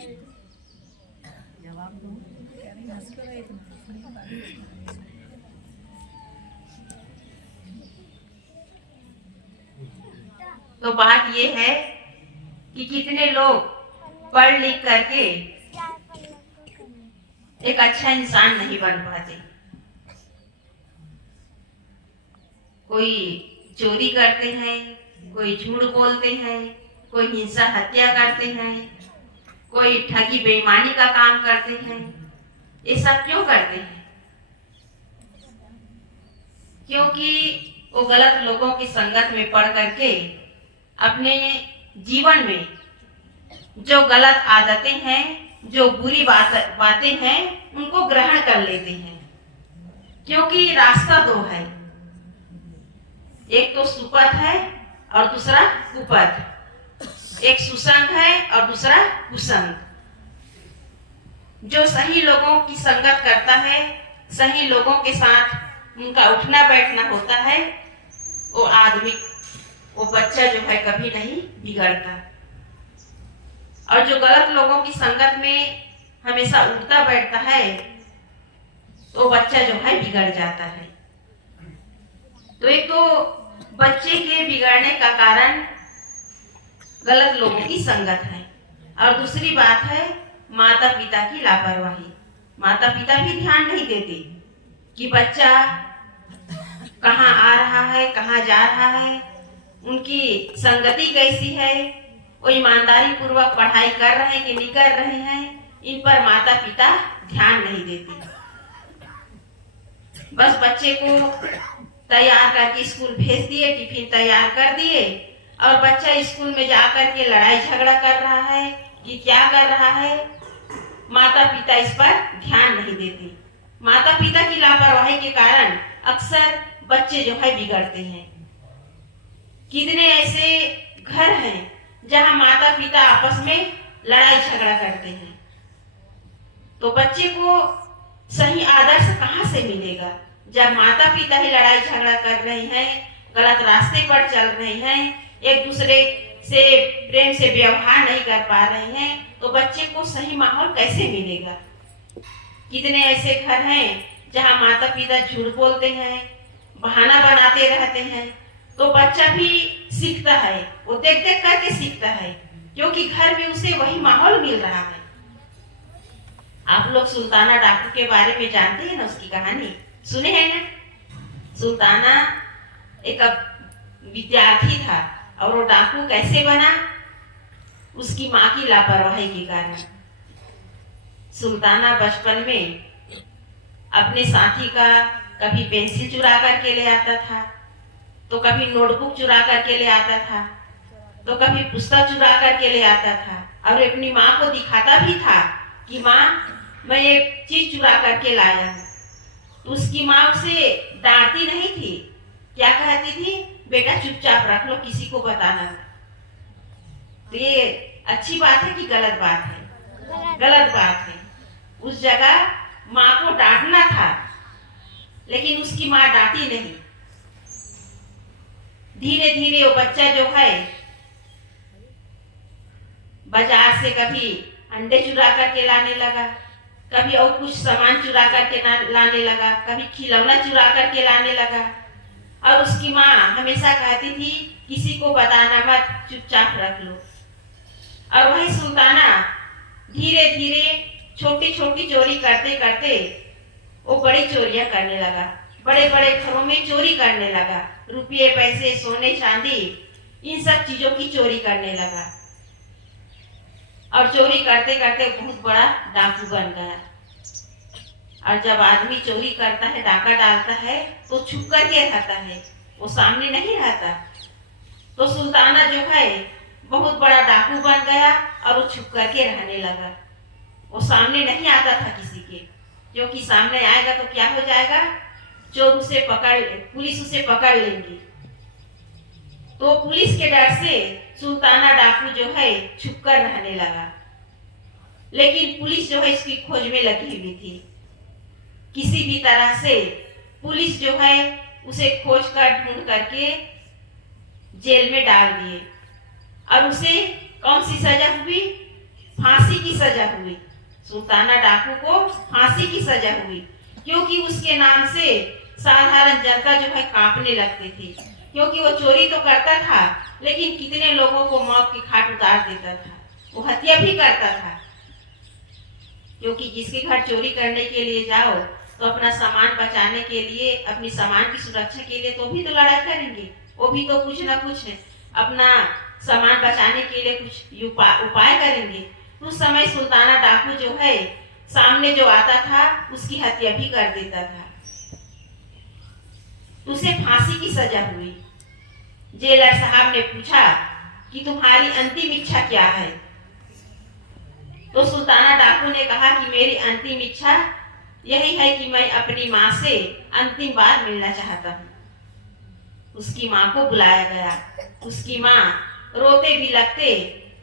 जवाब दो। कह रही हंस क्यों रहे तुम? तो बात ये है कि कितने लोग पढ़ लिख करके एक अच्छा इंसान नहीं बन पाते। कोई चोरी करते हैं, कोई झूठ बोलते हैं, कोई हिंसा हत्या करते हैं, कोई ठगी बेईमानी का काम करते हैं। ये सब क्यों करते हैं? क्योंकि वो गलत लोगों की संगत में पड़ करके अपने जीवन में जो गलत आदतें हैं, जो बुरी बातें हैं, उनको ग्रहण कर लेते हैं। क्योंकि रास्ता दो है, एक तो सुपथ है और दूसरा कुपथ। एक सुसंग है और दूसरा कुसंग। जो सही लोगों की संगत करता है, सही लोगों के साथ उनका उठना बैठना होता है, वो आदमी, वो बच्चा जो है कभी नहीं बिगड़ता। और जो गलत लोगों की संगत में हमेशा उठता बैठता है, तो बच्चा जो है बिगड़ जाता है। तो एक तो बच्चे के बिगड़ने का कारण गलत लोगों की संगत है, और दूसरी बात है माता पिता की लापरवाही। माता पिता भी ध्यान नहीं देते कि बच्चा कहाँ आ रहा है, कहाँ जा रहा है, उनकी संगति कैसी है, वो ईमानदारी पूर्वक पढ़ाई कर रहे हैं कि नहीं कर रहे हैं, इन पर माता पिता ध्यान नहीं देते। बस बच्चे को तैयार करके स्कूल भेज दिए, टिफिन तैयार कर दिए, और बच्चा स्कूल में जाकर के लड़ाई झगड़ा कर रहा है कि क्या कर रहा है, माता पिता इस पर ध्यान नहीं देते। माता पिता की लापरवाही के कारण अक्सर बच्चे जो है बिगड़ते हैं। कितने ऐसे घर हैं जहां माता पिता आपस में लड़ाई झगड़ा करते हैं, तो बच्चे को सही आदर्श कहां से मिलेगा जब माता पिता ही लड़ाई झगड़ा कर रहे हैं, गलत रास्ते पर चल रहे हैं, एक दूसरे से प्रेम से व्यवहार नहीं कर पा रहे हैं, तो बच्चे को सही माहौल कैसे मिलेगा? कितने ऐसे घर हैं जहां माता पिता झूठ बोलते हैं, बहाना बनाते रहते हैं, तो बच्चा भी सीखता है, वो देख देख करके सीखता है, क्योंकि घर में उसे वही माहौल मिल रहा है। आप लोग सुल्ताना डाकू के बारे में जानते हैं ना, उसकी कहानी सुने हैं ना? सुल्ताना एक विद्यार्थी था, और वो डाकू कैसे बना? उसकी माँ की लापरवाही के कारण। सुल्ताना बचपन में अपने साथी का कभी पेंसिल चुरा करके ले आता था, तो कभी नोटबुक चुरा करके ले आता था, तो कभी पुस्तक चुरा करके ले आता था, और अपनी माँ को दिखाता भी था कि माँ मैं ये चीज चुरा करके लाया हूँ। तो उसकी माँ उसे डांटती नहीं थी, क्या कहती थी? बेटा चुपचाप रख लो, किसी को बताना। तो ये अच्छी बात है कि गलत बात है? गलत बात है। उस जगह माँ को डांटना था, लेकिन उसकी माँ डांटी नहीं। धीरे धीरे वो बच्चा जो है बाजार से कभी अंडे चुरा करके लाने लगा, कभी और कुछ सामान चुरा करके लाने लगा, कभी खिलौना चुरा करके लाने लगा, और उसकी माँ हमेशा कहती थी किसी को बताना मत, चुपचाप रख लो। और वही सुल्ताना धीरे धीरे छोटी छोटी चोरी करते करते वो बड़ी चोरियां करने लगा, बड़े बड़े घरों में चोरी करने लगा, रुपये पैसे सोने चांदी इन सब चीजों की चोरी करने लगा, और चोरी करते करते बहुत बड़ा डाकू बन गया। और जब आदमी चोरी करता है, डाका डालता है, तो छुप करके रहता है, वो सामने नहीं रहता। तो सुल्ताना जो है बहुत बड़ा डाकू बन गया, और वो छुप करके रहने लगा। वो सामने नहीं आता था किसी के, क्योंकि सामने आएगा तो क्या हो जाएगा? चोर उसे पुलिस उसे पकड़ लेंगी। तो पुलिस के डर से सुल्ताना डाकू जो है छुप कर रहने लगा, लेकिन पुलिस जो है इसकी खोज में लगी हुई थी। किसी भी तरह से पुलिस जो है उसे खोज कर ढूंढ करके जेल में डाल दिए, और उसे कौन सी सजा हुई? फांसी की सजा हुई, सुल्ताना डाकू को फांसी की सजा हुई, क्योंकि उसके नाम से साधारण जनता जो है कांपने लगते थे, क्योंकि वो चोरी तो करता था लेकिन कितने लोगों को मौत की घाट उतार देता था, वो हत्या भी करता था। क्योंकि जिसके घर चोरी करने के लिए जाओ तो अपना सामान बचाने के लिए, अपनी सामान की सुरक्षा के लिए तो भी तो लड़ाई करेंगे, वो भी तो कुछ ना कुछ अपना सामान बचाने के लिए कुछ उपाय करेंगे। उस समय सुल्ताना डाकू जो है सामने जो आता था उसकी हत्या भी कर देता था। उसे फांसी की सजा हुई। जेलर साहब ने पूछा कि तुम्हारी अंतिम इच्छा क्या है? तो सुल्ताना डाकू ने कहा कि मेरी अंतिम इच्छा यही है कि मैं अपनी माँ से अंतिम बार मिलना चाहता हूँ। उसकी माँ को बुलाया गया। उसकी माँ रोते बिलखते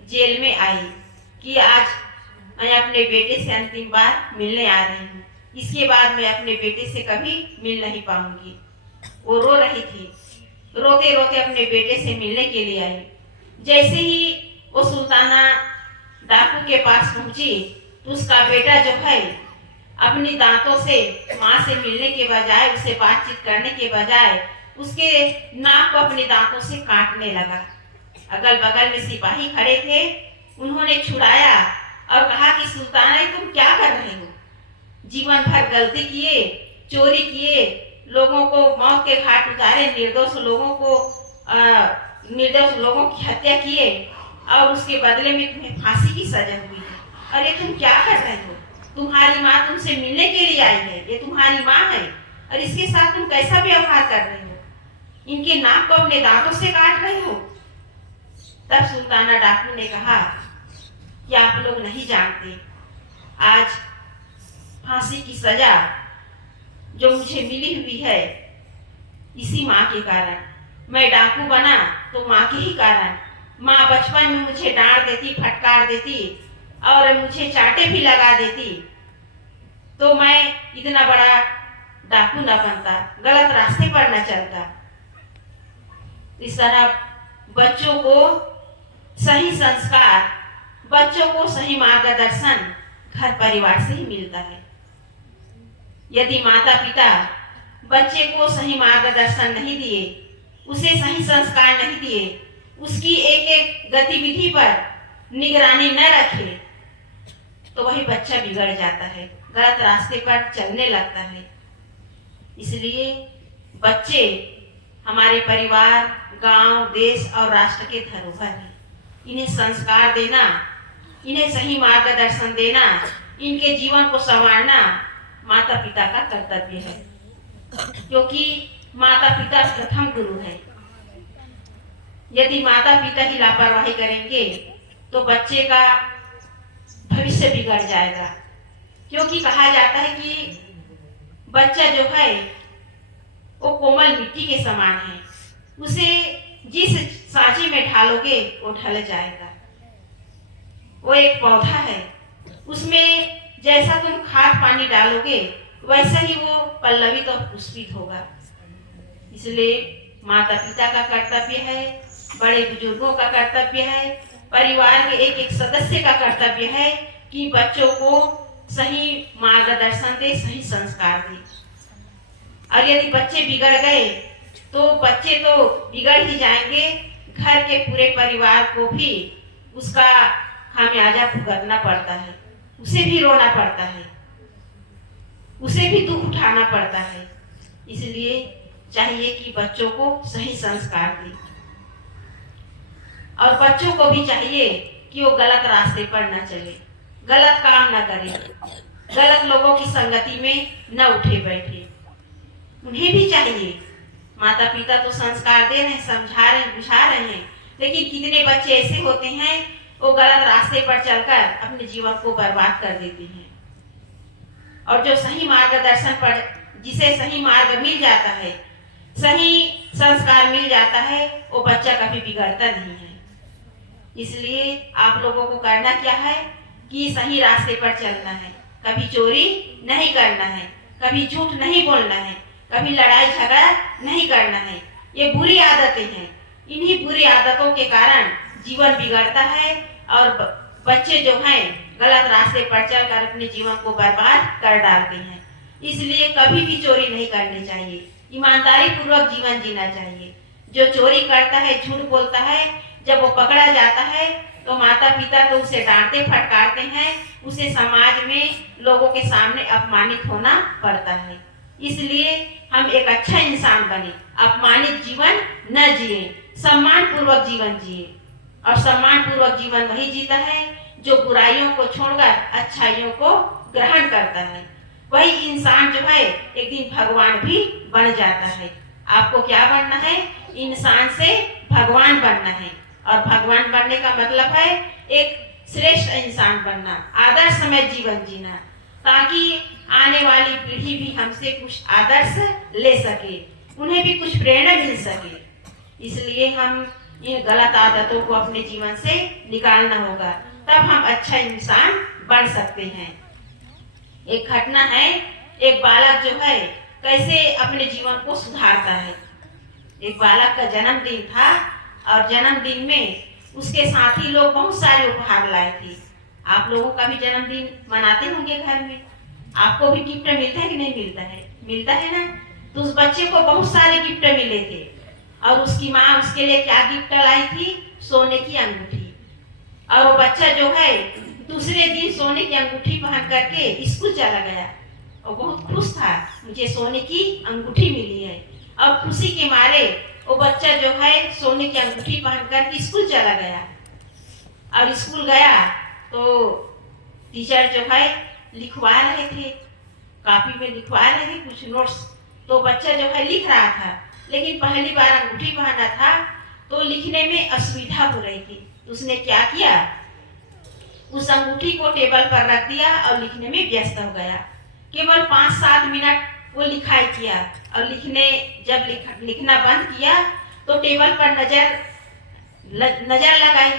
जेल में आई कि आज मैं अपने बेटे से अंतिम बार मिलने आ रही हूँ, इसके बाद मैं अपने बेटे से कभी मिल नहीं पाऊंगी। वो रो रही थी, रोते रोते अपने बेटे से मिलने के लिए आई। जैसे ही वो सुल्ताना डाकू के पास पहुंची तो उसका बेटा जो है अपनी दांतों से माँ से मिलने के बजाय, उसे बातचीत करने के बजाय उसके नाक को अपने दांतों से काटने लगा। अगल बगल में सिपाही खड़े थे, उन्होंने छुड़ाया और कहा कि सुल्ताना तुम क्या कर रहे हो? जीवन भर गलती किए, चोरी किए, लोगों को मौत के घाट उतारे, निर्दोष लोगों की हत्या किए और उसके बदले में तुम्हें फांसी की सजा हुई है। अरे तुम क्या कर रहे हो? तुम्हारी माँ तुमसे मिलने के लिए आई है, ये तुम्हारी माँ है और इसके साथ तुम कैसा व्यवहार कर रहे हो? इनके नाक को अपने दांतों से काट रहे हो। तब सुल्ताना डाकू ने कहा कि आप लोग नहीं जानते, आज फांसी की सजा जो मुझे मिली हुई है इसी माँ के कारण। मैं डाकू बना तो माँ के ही कारण। माँ बचपन में मुझे डांट देती, फटकार देती और मुझे चाटे भी लगा देती तो मैं इतना बड़ा डाकू न बनता, गलत रास्ते पर न चलता। इस तरह बच्चों को सही संस्कार, बच्चों को सही मार्गदर्शन घर परिवार से ही मिलता है। यदि माता पिता बच्चे को सही मार्गदर्शन नहीं दिए, उसे सही संस्कार नहीं दिए, उसकी एक एक गतिविधि पर निगरानी न रखे तो वही बच्चा बिगड़ जाता है, गलत रास्ते पर चलने लगता है। इसलिए बच्चे हमारे परिवार, गांव, देश और राष्ट्र के धरोहर हैं। इन्हें संस्कार देना, इन्हें सही मार्गदर्शन देना, इनके जीवन को संवारना माता पिता का कर्तव्य है, क्योंकि माता पिता प्रथम गुरु है। यदि माता पिता ही लापरवाही करेंगे तो बच्चे का भविष्य बिगड़ जाएगा, क्योंकि कहा जाता है कि बच्चा जो है वो कोमल मिट्टी के समान है, उसे जिस सांचे में ढालोगे वो ढल जाएगा। वो एक पौधा है, उसमें जैसा तुम खाद पानी डालोगे वैसा ही वो पल्लवित और पुष्पित होगा। इसलिए माता पिता का कर्तव्य है, बड़े बुजुर्गों का कर्तव्य है, परिवार के एक एक सदस्य का कर्तव्य है कि बच्चों को सही मार्गदर्शन दे, सही संस्कार दे। और यदि बच्चे बिगड़ गए तो बच्चे तो बिगड़ ही जाएंगे, घर के पूरे परिवार को भी उसका खामियाजा भुगतना पड़ता है, उसे भी रोना पड़ता है, उसे भी दुख उठाना पड़ता है। इसलिए चाहिए कि बच्चों को सही संस्कार दें और बच्चों को भी चाहिए कि वो गलत रास्ते पर न चले, गलत काम न करे, गलत लोगों की संगति में न उठे बैठे। उन्हें भी चाहिए, माता पिता तो संस्कार दे रहे हैं, समझा रहे हैं, बुझा रहे हैं, लेकिन कितने बच्चे ऐसे होते हैं वो गलत रास्ते पर चलकर अपने जीवन को बर्बाद कर देते हैं। और जो सही मार्गदर्शन पर, जिसे सही मार्ग मिल जाता है, सही संस्कार मिल जाता है, वो बच्चा कभी बिगड़ता नहीं है। इसलिए आप लोगों को करना क्या है कि सही रास्ते पर चलना है, कभी चोरी नहीं करना है, कभी झूठ नहीं बोलना है, कभी लड़ाई झगड़ा नहीं करना है। ये बुरी आदतें हैं, इन्हीं बुरी आदतों के कारण जीवन बिगड़ता है और बच्चे जो हैं गलत रास्ते पर चलकर अपने जीवन को बर्बाद कर डालते हैं। इसलिए कभी भी चोरी नहीं करनी चाहिए, ईमानदारी पूर्वक जीवन जीना चाहिए। जो चोरी करता है, झूठ बोलता है, जब वो पकड़ा जाता है तो माता पिता तो उसे डांटते फटकारते हैं, उसे समाज में लोगों के सामने अपमानित होना पड़ता है। इसलिए हम एक अच्छा इंसान बने, अपमानित जीवन न जिए, सम्मान पूर्वक जीवन जिए। और सम्मान पूर्वक जीवन वही जीता है जो बुराइयों को छोड़कर अच्छाइयों को ग्रहण करता है। वही इंसान जो है एक दिन भगवान भी बन जाता है। आपको क्या बनना है? इंसान से भगवान बनना है। और भगवान बनने का मतलब है एक श्रेष्ठ इंसान बनना, आदर्शमय जीवन जीना, ताकि आने वाली पीढ़ी भी हमसे कुछ आदर्श ले सके, उन्हें भी कुछ प्रेरणा मिल सके। इसलिए हम इन गलत आदतों को अपने जीवन से निकालना होगा, तब हम अच्छा इंसान बन सकते हैं। एक घटना है, एक बालक जो है कैसे अपने जीवन को सुधारता है। एक बालक का जन्मदिन था और जन्मदिन में उसके साथी लोग बहुत सारे उपहार लाए थे। आप लोगों का भी जन्मदिन मनाते होंगे घर में, आपको भी गिफ्ट मिलता है कि नहीं मिलता है? मिलता है ना। तो उस बच्चे को बहुत सारे गिफ्ट मिले थे और उसकी माँ उसके लिए क्या गिफ्ट लाई थी? सोने की अंगूठी। और वो बच्चा जो है दूसरे दिन सोने की अंगूठी पहन करके स्कूल चला गया और बहुत खुश था, मुझे सोने की अंगूठी मिली है। और खुशी के मारे वो बच्चा जो है सोने की अंगूठी पहनकर स्कूल चला गया। और स्कूल गया तो टीचर जो है लिखवा रहे थे, कॉपी में लिखवा रहे थे कुछ नोट्स। तो बच्चा जो है लिख रहा था, लेकिन पहली बार अंगूठी पहना था तो लिखने में असुविधा हो रही थी। तो उसने क्या किया? उस अंगूठी को टेबल पर रख दिया और लिखने में व्यस्त हो गया। केवल 5-7 मिनट वो लिखाई किया और जब लिखना बंद किया तो टेबल पर नजर लगाई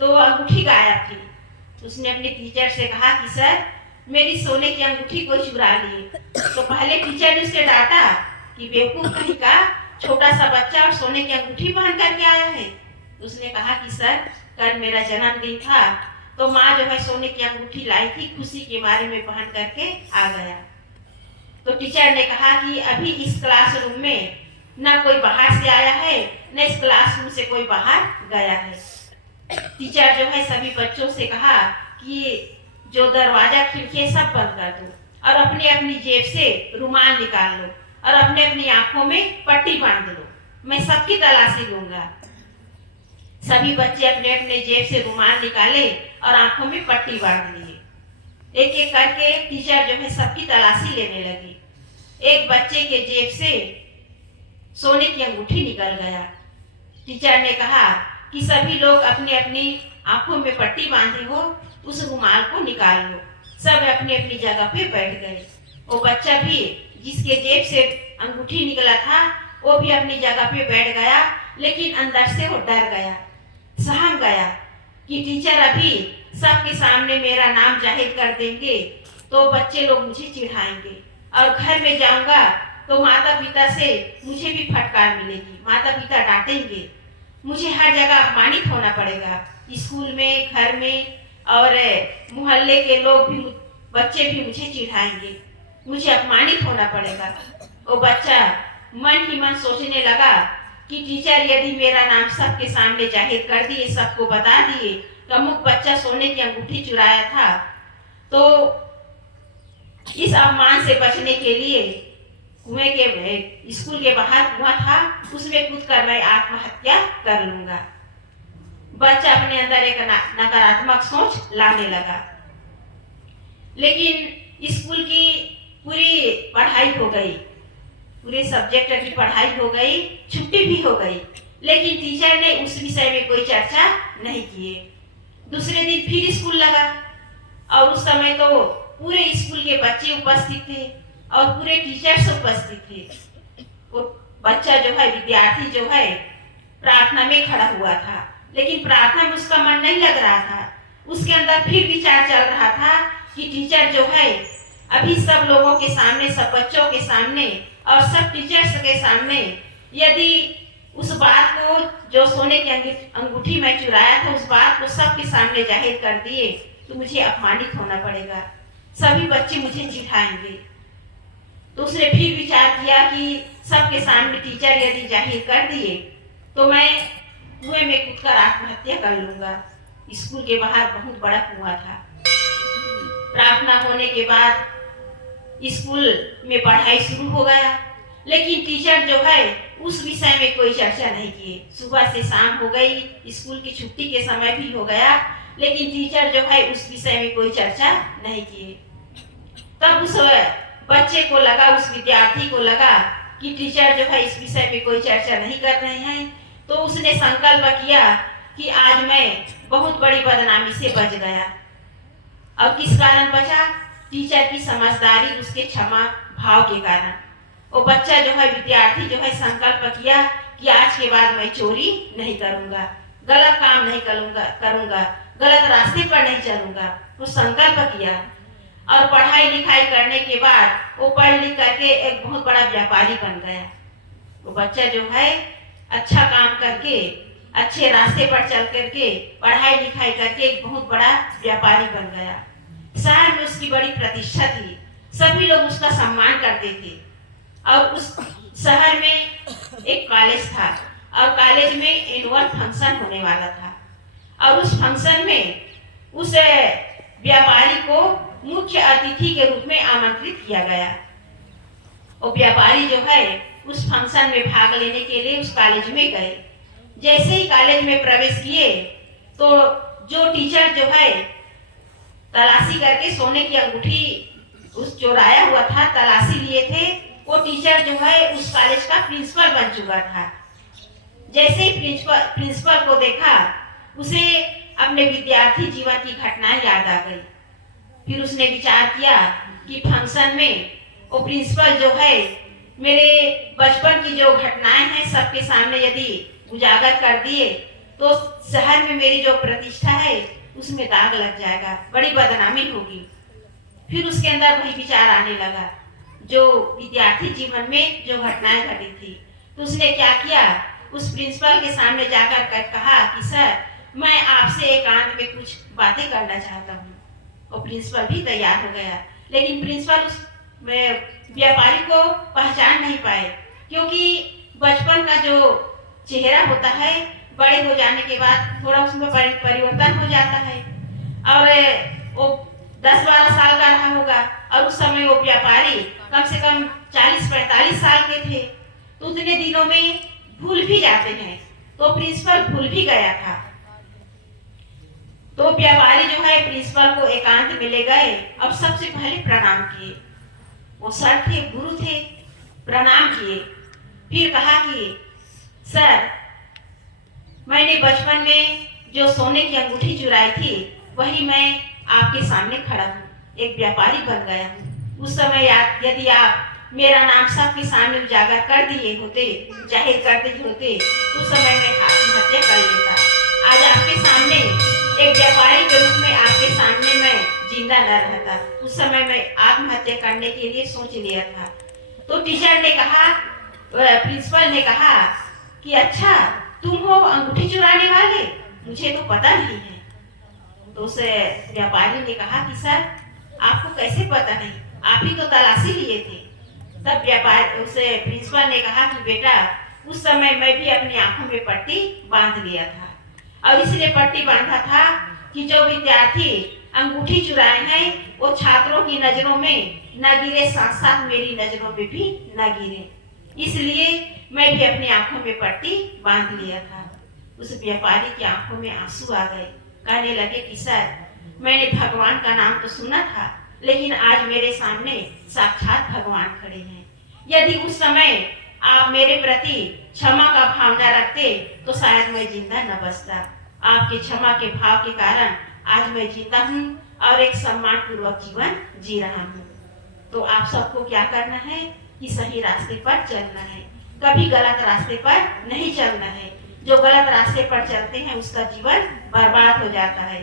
तो अंगूठी गायब थी। उसने अपने टीचर से कहा कि सर, मेरी सोने की अंगूठी को चुरा लिए। तो पहले टीचर ने उसे डांटा कि बेवकूफ कहीं का, छोटा सा बच्चा और सोने की अंगूठी पहन करके आया है। उसने कहा कि सर, कल मेरा जन्मदिन था तो माँ जो है सोने की अंगूठी लाई थी, खुशी के मारे में पहन करके आ गया। तो टीचर ने कहा कि अभी इस क्लासरूम में ना कोई बाहर से आया है, न इस क्लासरूम से कोई बाहर गया है। टीचर जो है सभी बच्चों से कहा कि जो दरवाजा खिड़की सब बंद कर दो और अपनी अपनी जेब से रुमाल निकाल लो और अपने अपनी आंखों में पट्टी बांध लो, मैं सबकी तलाशी लूंगा। सभी बच्चे अपने अपने जेब से रुमाल निकाले और आंखों में पट्टी बांध लिए। एक एक करके टीचर जो है सबकी तलाशी लेने लगी। एक बच्चे के जेब से सोने की अंगूठी निकल गया। टीचर ने कहा कि सभी लोग अपनी अपनी आंखों में पट्टी बांधे हो, उस रुमाल को निकाल लो। सब अपनी अपनी जगह पे बैठ गए। वो बच्चा भी जिसके जेब से अंगूठी निकला था वो भी अपनी जगह पे बैठ गया, लेकिन अंदर से वो डर गया, सहम गया कि टीचर अभी सबके सामने मेरा नाम जाहिर कर देंगे तो बच्चे लोग मुझे चिढ़ाएंगे और घर में जाऊंगा तो माता पिता से मुझे भी फटकार मिलेगी, माता पिता डांटेंगे, मुझे हर जगह अपमानित होना पड़ेगा, स्कूल में, घर में और मोहल्ले के लोग भी, बच्चे भी मुझे चिढ़ाएंगे, मुझे अपमानित होना पड़ेगा। वो बच्चा मन ही मन सोचने लगा कि टीचर यदि मेरा नाम सबके सामने जाहिर कर दिए, सबको बता दिए तो अमुक बच्चा सोने की अंगूठी चुराया था, तो इस अपमान से बचने के लिए कुएं के स्कूल के बाहर कुआं था, उसमें कूद कर मैं आत्महत्या कर लूंगा। बच्चा अपने अंदर एक नकारात्मक सोच लाने लगा। लेकिन स्कूल की पूरी पढ़ाई हो गई, पूरे सब्जेक्ट की पढ़ाई हो गई, छुट्टी भी हो गई, लेकिन टीचर ने उस विषय में कोई चर्चा नहीं की। दूसरे दिन फिर स्कूल लगा और उस समय तो पूरे स्कूल के बच्चे उपस्थित थे और पूरे टीचर्स उपस्थित थे। वो बच्चा जो है, विद्यार्थी जो है, प्रार्थना में खड़ा हुआ था, लेकिन प्रार्थना में उसका मन नहीं लग रहा था। उसके अंदर फिर विचार चल रहा था कि टीचर जो है अभी सब लोगों के सामने, सब बच्चों के सामने और सब टीचर्स के सामने यदि उस बात को, जो सोने की अंगूठी मैं चुराया था, उस बात को सबके सामने जाहिर कर दिए तो मुझे अपमानित होना पड़ेगा, सभी बच्चे मुझे चिढ़ाएंगे। तो उसने फिर विचार किया कि सबके सामने टीचर यदि जाहिर कर दिए तो मैं कुएं में कूदकर आत्महत्या कर लूंगा। स्कूल के बाहर बहुत बड़ा कुआं था। प्रार्थना होने के बाद स्कूल में पढ़ाई शुरू हो गया, लेकिन टीचर जो है उस विषय में कोई चर्चा नहीं किए। सुबह से शाम हो गई, स्कूल की छुट्टी के समय भी हो गया, लेकिन टीचर जो है उस विषय में कोई चर्चा नहीं किए। तब उस बच्चे को लगा, उस विद्यार्थी को लगा कि टीचर जो है इस विषय में कोई चर्चा नहीं कर रहे हैं, तो उसने संकल्प किया कि आज मैं बहुत बड़ी बदनामी से बच गया। अब किस कारण बचा? टीचर की समझदारी, उसके क्षमा भाव के कारण। वो बच्चा जो है, विद्यार्थी जो है, संकल्प किया कि आज के बाद मैं चोरी नहीं करूंगा, गलत काम नहीं करूंगा, गलत रास्ते पर नहीं चलूंगा। वो संकल्प किया और पढ़ाई लिखाई करने के बाद वो पढ़ लिख करके एक बहुत बड़ा व्यापारी बन गया। वो बच्चा जो है अच्छा काम करके, अच्छे रास्ते पर चल करके, पढ़ाई लिखाई करके एक बहुत बड़ा व्यापारी बन गया। शहर में उसकी बड़ी प्रतिष्ठा थी, सभी लोग उसका सम्मान करते थे। और उस शहर में एक कॉलेज था और कॉलेज में एनुअल फंक्शन होने वाला था और उस फंक्शन में उस व्यापारी को मुख्य अतिथि के रूप में आमंत्रित किया गया। और व्यापारी जो है उस फंक्शन में भाग लेने के लिए उस कॉलेज में गए। जैसे ही कॉलेज में प्रवेश किए तो जो टीचर जो है तलाशी करके सोने की अंगूठी उस चोराया हुआ था, तलाशी लिए थे, वो टीचर जो है उस कॉलेज का प्रिंसिपल बन चुका था। जैसे ही प्रिंसिपल को देखा, उसे अपने विद्यार्थी जीवन की घटनाएं याद आ गई। फिर उसने विचार किया कि फंक्शन में वो प्रिंसिपल जो है मेरे बचपन की जो घटनाएं हैं सबके सामने यदि उजागर कर दिए तो शहर में मेरी जो प्रतिष्ठा है उसमें दाग लग जाएगा, बड़ी बदनामी होगी। फिर उसके अंदर वही विचार आने लगा जो विद्यार्थी जीवन में जो घटनाएं घटी थी। तो उसने क्या किया, उस प्रिंसिपल के सामने जाकर कहा कि सर, मैं आपसे एकांत में कुछ बातें करना चाहता हूँ। और प्रिंसिपल भी तैयार हो गया, लेकिन प्रिंसिपल उस व्यापारी को पहचान नहीं पाए, क्योंकि बचपन का जो चेहरा होता है बड़े हो जाने के बाद थोड़ा उसमें परिवर्तन हो जाता है। और वो 10-12 साल का रहा होगा और उस समय वो व्यापारी कम से कम 40-45 साल के थे। तो उतने दिनों में भूल भी जाते हैं, तो प्रिंसिपल भूल भी गया था। तो व्यापारी जो है प्रिंसिपल को एकांत में ले गए और सबसे पहले प्रणाम किए। वो सर थे, गुरु थे, प्रणाम किए। फिर कहा कि सर, मैंने बचपन में जो सोने की अंगूठी चुराई थी वही मैं आपके सामने खड़ा हूँ, एक व्यापारी बन गया हूँ। उस समय यदि आप मेरा नाम सबके सामने उजागर कर दिए होते, जाहिर कर दिए होते, उस समय मैं आत्महत्या कर लेता। आज आपके सामने एक व्यापारी के रूप में आपके सामने मैं जिंदा न रहता। उस समय मैं आत्महत्या करने के लिए सोच लिया था। तो टीचर ने कहा, प्रिंसिपल ने कहा कि अच्छा, तुम हो अंगूठी चुराने वाले, मुझे तो पता नहीं है। तो उस व्यापारी ने कहा कि सर, आपको कैसे पता नहीं, आप ही तो तलाशी लिए थे। तब व्यापारी उसे प्रिंसिपल ने कहा कि बेटा, उस समय मैं भी अपनी आंखों में पट्टी बांध लिया था और इसलिए पट्टी बांधा था कि जो विद्यार्थी अंगूठी चुराए हैं वो छात्रों की नजरों में न गिरे, साथ साथ मेरी नजरों में भी न गिरे, इसलिए मैं भी अपनी आंखों में पट्टी बांध लिया था। उस व्यापारी की आंखों में आंसू आ गए। कहने लगे कि सर, मैंने भगवान का नाम तो सुना था, लेकिन आज मेरे सामने साक्षात भगवान खड़े हैं। यदि उस समय आप मेरे प्रति क्षमा का भाव न रखते तो शायद मैं जिंदा न बचता। आपके क्षमा के भाव के कारण आज मैं जिंदा हूँ और एक सम्मान पूर्वक जीवन जी रहा हूँ। तो आप सबको क्या करना है कि सही रास्ते पर चलना है, कभी गलत रास्ते पर नहीं चलना है। जो गलत रास्ते पर चलते हैं उसका जीवन बर्बाद हो जाता है।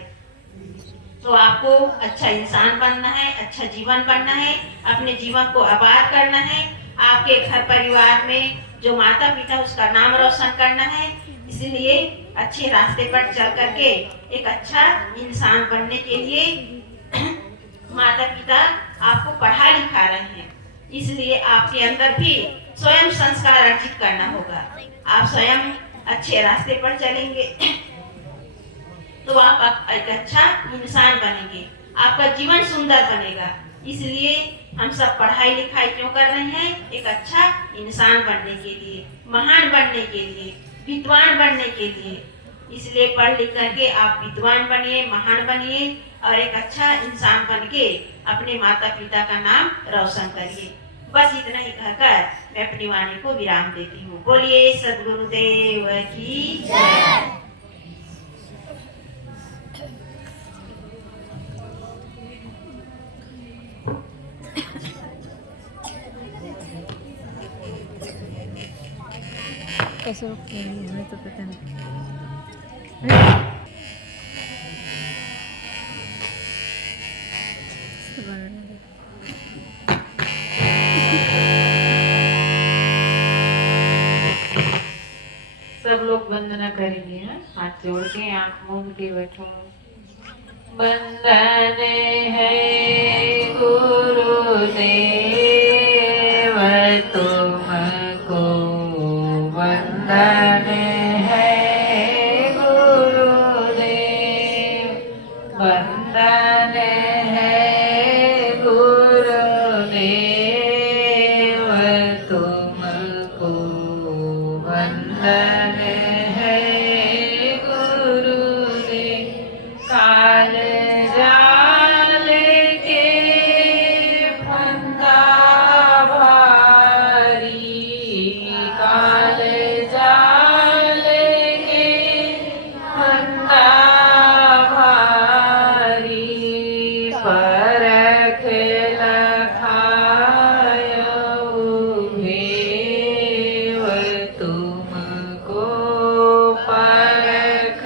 तो आपको अच्छा इंसान बनना है, अच्छा जीवन बनना है, अपने जीवन को आबाद करना है, आपके घर परिवार में जो माता पिता उसका नाम रोशन करना है। इसलिए अच्छे रास्ते पर चल करके एक अच्छा इंसान बनने के लिए माता पिता आपको पढ़ा लिखा रहे हैं। इसलिए आपके अंदर भी स्वयं संस्कार अर्जित करना होगा। आप स्वयं अच्छे रास्ते पर चलेंगे तो आप एक अच्छा इंसान बनेंगे, आपका जीवन सुंदर बनेगा। इसलिए हम सब पढ़ाई लिखाई क्यों कर रहे हैं? एक अच्छा इंसान बनने के लिए, महान बनने के लिए, विद्वान बनने के लिए। इसलिए पढ़ लिख करके आप विद्वान बनिए, महान बनिए और एक अच्छा इंसान बन के अपने माता पिता का नाम रोशन करिए। बस इतना ही कहकर मैं अपनी वाणी को विराम देती हूँ। बोलिए सद्गुरुदेव की जय। कैसे रुकते हैं हमें तो पता नहीं। सब लोग वंदना करेंगे। हाथ जोड़ के आंख मूंद के बैठो। वंदन है गुरुदेव तुमको, वंदन है गुरुदेव, वंदन है गुरुदेव तुमको, वंदन है गुरुदेव। काल जाल के फंदा भारी, काल जाल के फंदा भारी, परख लखायो भेव तुमको, परख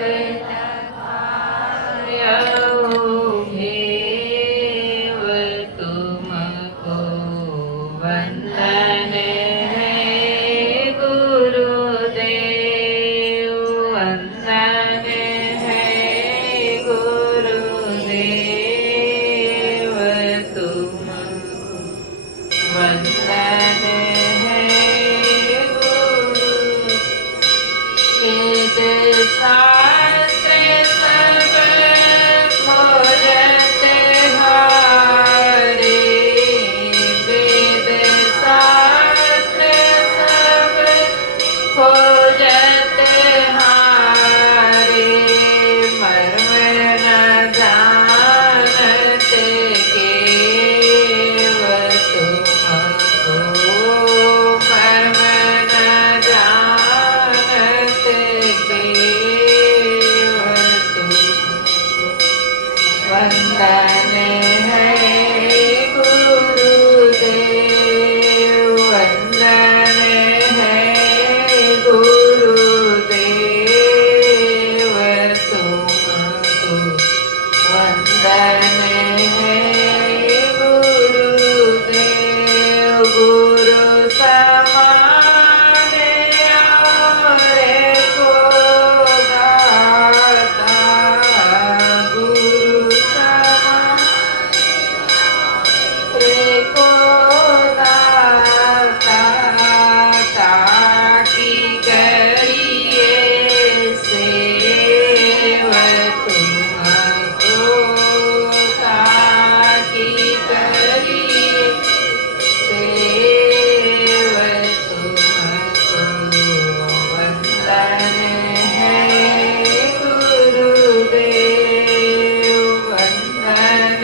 भेव तुमको, वंदन है गुरुदेव, वंदन है गुरुदेव तुमको, वंदन है गुरु। वेद शास्त्र सब खोजत हारे, वेद शास्त्र सब खोजत हारे, मर्म न जानत केव तुमको, मर्म न जानत केव तुमको, वंदन है गुरुदेव, वंदन है गुरुदेव तुमको, वंदन है गुरुदेव। गुरु समान और को दाता, गुरु समान को दाता, ताकि करिए सेव तुमको, ताकि करिए सेव तुमको, वंदन है गुरुदेव, वंदन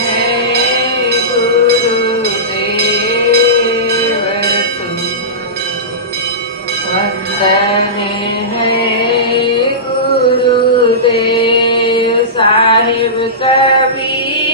है गुरुदेव तुमको, वंदन है गुरुदेव। साहिब कबीर